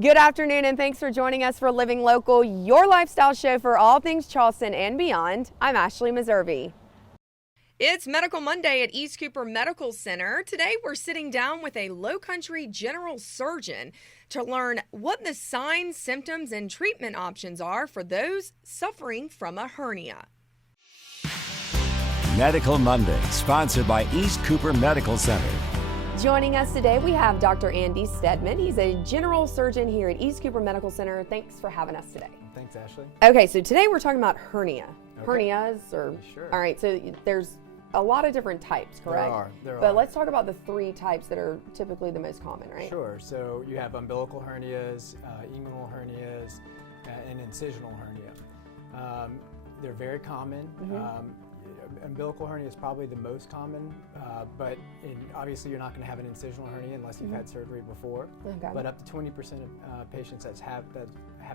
Good afternoon, and thanks for joining us for Living Local, your lifestyle show for all things Charleston and beyond. I'm Ashley Meservey. It's Medical Monday at East Cooper Medical Center. Today we're sitting down with a Lowcountry general surgeon to learn what the signs, symptoms, and treatment options are for those suffering from a hernia. Medical Monday, sponsored by East Cooper Medical Center. Joining us today, we have Dr. Andy Steadman. He's a general surgeon here at East Cooper Medical Center. Thanks for having us today. Thanks, Ashley. Okay, so today we're talking about hernia. Okay. Hernias, or Sure. all right. So there's a lot of different types, correct? There are. But let's talk about the three types that are typically the most common, right? Sure. So you have umbilical hernias, inguinal hernias, and incisional hernia. They're very common. Umbilical hernia is probably the most common, but obviously you're not going to have an incisional hernia unless you've had surgery before. Okay. But up to 20% of patients that have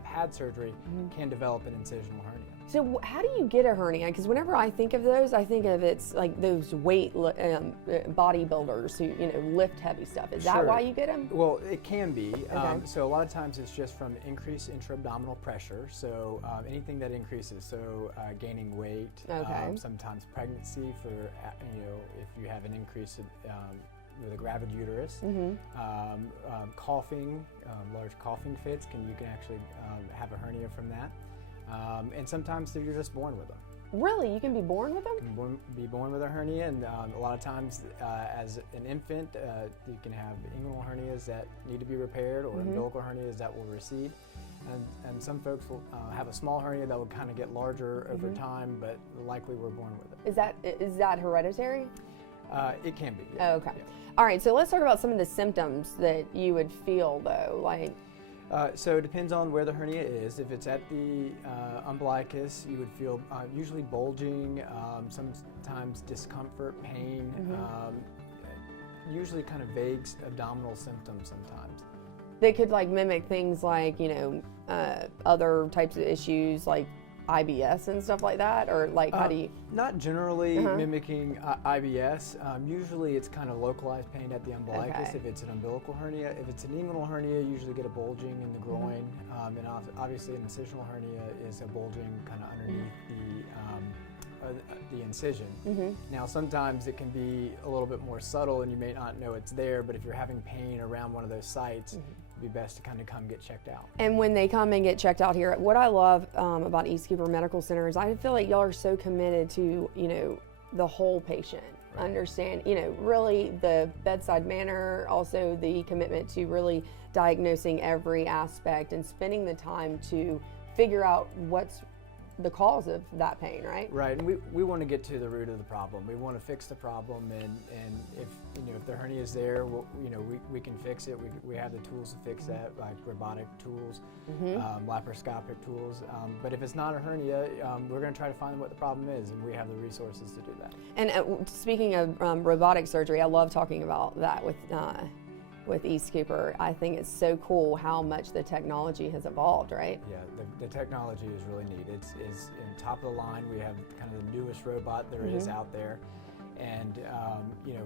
had surgery can develop an incisional hernia. So how do you get a hernia? Because whenever I think of those, I think of it's like those weight bodybuilders who lift heavy stuff. Is that why you get them? Well, it can be. Okay. So a lot of times it's just from increased intra-abdominal pressure. So anything that increases, so gaining weight, sometimes pregnancy for if you have an increase with a gravid uterus, coughing, large coughing fits, you can actually have a hernia from that. And sometimes you're just born with them. Really? You can be born with them? You can be born with a hernia, and a lot of times as an infant, you can have inguinal hernias that need to be repaired, or umbilical hernias that will recede. And some folks will have a small hernia that will kind of get larger over time, but likely we're born with it. Is that hereditary? It can be. Yeah. Oh, okay. Yeah. All right. So let's talk about some of the symptoms that you would feel, though. So it depends on where the hernia is. If it's at the umbilicus, you would feel usually bulging, sometimes discomfort, pain, usually kind of vague abdominal symptoms sometimes. They could mimic things like, other types of issues like IBS and stuff like that, or how do you? Not generally mimicking IBS. Usually it's kind of localized pain at the umbilicus if it's an umbilical hernia. If it's an inguinal hernia, you usually get a bulging in the groin, and obviously an incisional hernia is a bulging kind of underneath the incision. Now sometimes it can be a little bit more subtle and you may not know it's there, but if you're having pain around one of those sites, it'd be best to kind of come get checked out. And when they come and get checked out here, what I love about East Cooper Medical Center is I feel like y'all are so committed to, the whole patient. Right. Understand, really the bedside manner, also the commitment to really diagnosing every aspect and spending the time to figure out what's the cause of that pain, right? Right, and we want to get to the root of the problem. We want to fix the problem, and if the hernia is there, we can fix it. We have the tools to fix that, like robotic tools, laparoscopic tools. But if it's not a hernia, we're going to try to find what the problem is, and we have the resources to do that. And speaking of robotic surgery, I love talking about that with East Cooper. I think it's so cool how much the technology has evolved, right? Yeah, the technology is really neat. It's in top of the line. We have kind of the newest robot there is out there. And,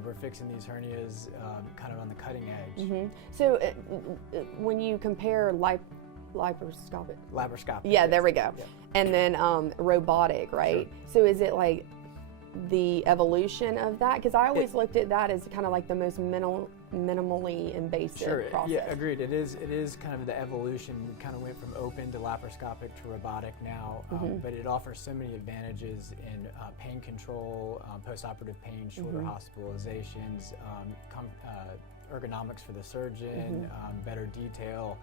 we're fixing these hernias kind of on the cutting edge. So when you compare laparoscopic? Laparoscopic. Yeah, there we go. Yeah. And then robotic, right? Sure. So is it like the evolution of that? Because I always looked at that as kind of like the most minimally invasive process. Yeah, agreed. It is kind of the evolution. We kind of went from open to laparoscopic to robotic now, but it offers so many advantages in pain control, post-operative pain, shorter hospitalizations, ergonomics for the surgeon, better detail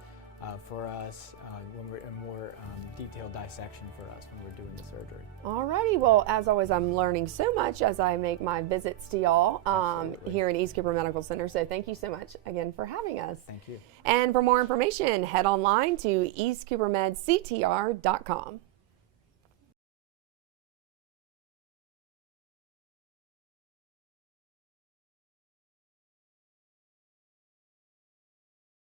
for us, when we're in more detailed dissection for us when we're doing the surgery. Alrighty, well, as always, I'm learning so much as I make my visits to y'all here in East Cooper Medical Center. So thank you so much again for having us. Thank you. And for more information, head online to eastcoopermedctr.com.